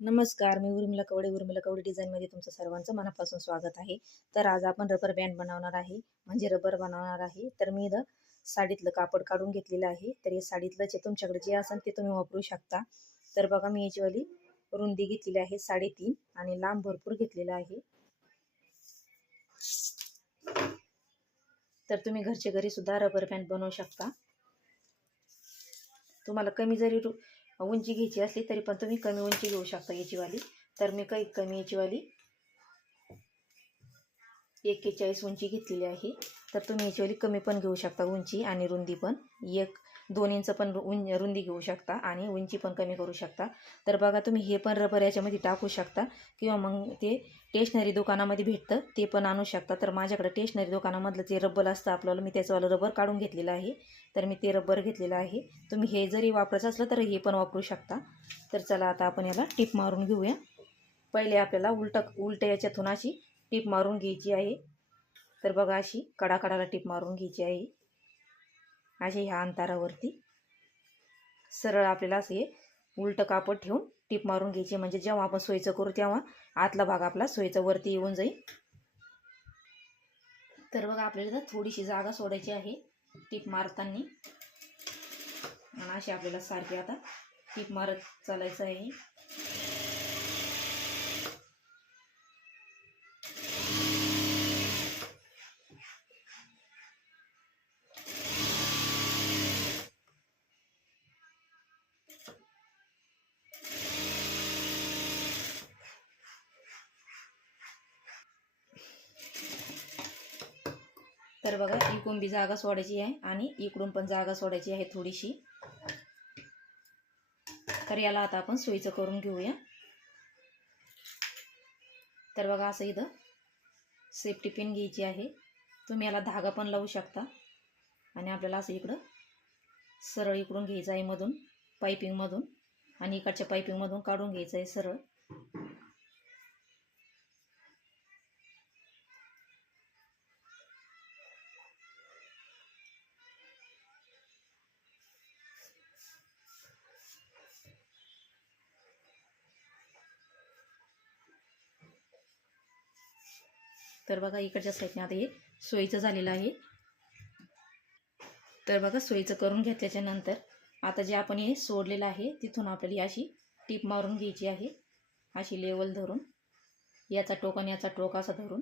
नमस्कार मी उर्मिला कवडे. उर्मिला कवडे डिझाईनमध्ये तुमचं सर्वांचं मनापासून स्वागत आहे. तर आज आपण रबर बँड बनवणार आहे. म्हणजे रबर बनवणार आहे. तर मी इथं साडीतलं कापड काढून घेतलेलं आहे. तर हे साडीतलं जे तुमच्याकडे जे असेल ते तुम्ही वापरू शकता. तर बघा मी याचीवाली रुंदी घेतलेली आहे साडेतीन आणि लांब भरपूर घेतलेलं आहे. तर तुम्ही घरचे घरी सुद्धा रबर बँड बनवू शकता. तुम्हाला कमी जरी रु उंची घ्यायची असली तरी पण तुम्ही कमी उंची घेऊ शकता याचीवाली. तर मी काही कमी याचीवाली एक्केचाळीस उंची घेतलेली आहे. तर तुम्ही याचीवाली कमी पण घेऊ शकता उंची आणि रुंदी पण. एक दोन इंच पण उं रुंदी घेऊ शकता आणि उंची पण कमी करू शकता. तर बघा तुम्ही हे पण रबर याच्यामध्ये टाकू शकता किंवा मग ते टेशनरी दुकानामध्ये भेटतं ते पण आणू शकता. तर माझ्याकडे टेशनरी दुकानामधलं जे रबर असतं आपल्याला मी त्याचंवालं रबर काढून घेतलेलं आहे. तर मी ते रबर घेतलेलं आहे. तुम्ही हे जरी वापरायचं असलं तर हे पण वापरू शकता. तर चला आता आपण याला टीप मारून घेऊया. पहिले आपल्याला उलट उलट याच्यातून अशी टीप मारून घ्यायची आहे. तर बघा अशी कडाकडाला टीप मारून घ्यायची आहे. असे ह्या अंतरावरती सरळ आपल्याला असं हे उलटं कापड ठेवून टीप मारून घ्यायची. म्हणजे जेव्हा आपण सोयीचं करू तेव्हा आतला भाग आपला सोयीचा वरती येऊन जाईल. तर बघा आपल्याला थोडीशी जागा सोडायची आहे टीप मारताना. आणि अशी आपल्याला सारखी आता टीप मारत चालायचं आहे. तर बघा इकडून बी जागा सोडायची आहे आणि इकडून पण जागा सोडायची आहे थोडीशी. तर याला आता आपण सोयीचं करून घेऊया. तर बघा असं इथं सेफ्टी पिन घ्यायची आहे. तुम्ही याला धागा पण लावू शकता. आणि आपल्याला असं इकडं सरळ इकडून घ्यायचं आहे मधून पायपिंगमधून आणि इकडच्या पायपिंगमधून काढून घ्यायचं आहे सरळ. तर बघा इकडच्या साईडने आता हे सोयीचं झालेलं आहे. तर बघा सोयीचं करून घेतल्याच्या नंतर आता जे आपण हे सोडलेलं आहे तिथून आपल्याला अशी टीप मारून घ्यायची आहे. अशी लेवल धरून. याचा टोक आणि याचा टोक असा धरून.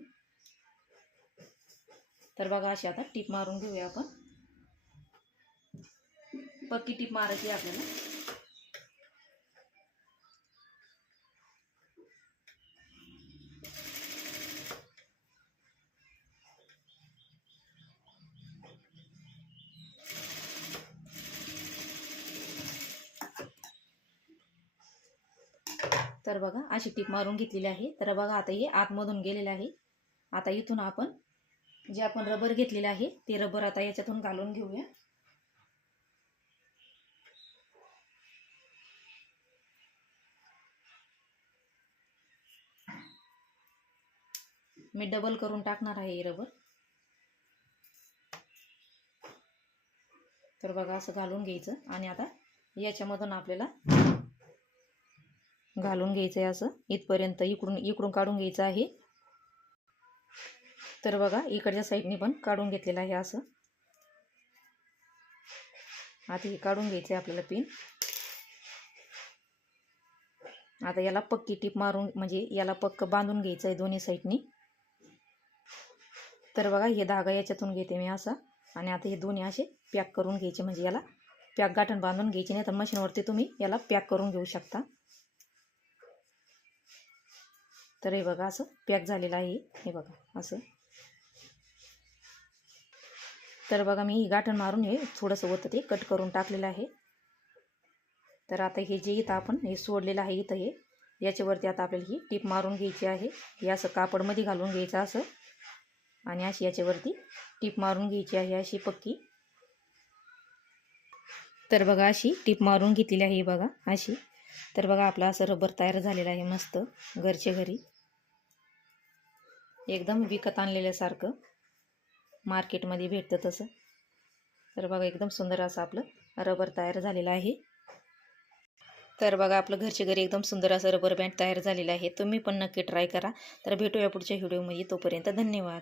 तर बघा अशी आता टीप मारून घेऊया आपण. पक्की टीप मारायची आहे आपल्याला. तर बघा अशी टीप मारून घेतलेली आहे. तर बघा आता हे आतमधून गेलेलं आहे. आता इथून आपण जे आपण रबर घेतलेलं आहे ते रबर आता याच्यातून घालून घेऊया. मी डबल करून टाकणार आहे हे रबर. तर बघा असं घालून घ्यायचं. आणि आता याच्यामधून आपल्याला घालून घ्यायचं आहे असं. इथपर्यंत इकडून इकडून काढून घ्यायचं आहे. तर बघा इकडच्या साईडने पण काढून घेतलेलं आहे असं. आता हे काढून घ्यायचं आहे आपल्याला पिन आता याला पक्की टीप मारून म्हणजे याला पक्क बांधून घ्यायचं आहे दोन्ही साईडनी तर बघा हे धागा याच्यातून घेते मी असा. आणि आता हे दोन्ही असे पॅक करून घ्यायचे म्हणजे याला पॅक गाठण बांधून घ्यायची नाही तर मशीनवरती तुम्ही याला पॅक करून घेऊ शकता. तर हे बघा असं पॅक झालेलं आहे. हे बघा असं. तर बघा मी ही गाठण मारून हे थोडंसं होतं ते कट करून टाकलेलं आहे. तर आता हे जे इथं आपण हे सोडलेलं आहे इथं हे याच्यावरती आता आपल्याला ही टीप मारून घ्यायची आहे. हे असं कापडमध्ये घालून घ्यायचं असं. आणि अशी याच्यावरती टीप मारून घ्यायची आहे अशी पक्की. तर बघा अशी टीप मारून घेतलेली आहे बघा अशी. तर बघा आपला असं रबर तयार झालेलं आहे मस्त घरचे घरी. एकदम विकत आणलेल्यासारखं मार्केटमध्ये भेटतं तसं. तर बघा एकदम सुंदर असं आपलं रबर तयार झालेलं आहे. तर बघा आपलं घरच्या घरी एकदम सुंदर असं रबर बँड तयार झालेलं आहे. तुम्ही पण नक्की ट्राय करा. तर भेटूया पुढच्या व्हिडिओमध्ये. तोपर्यंत धन्यवाद.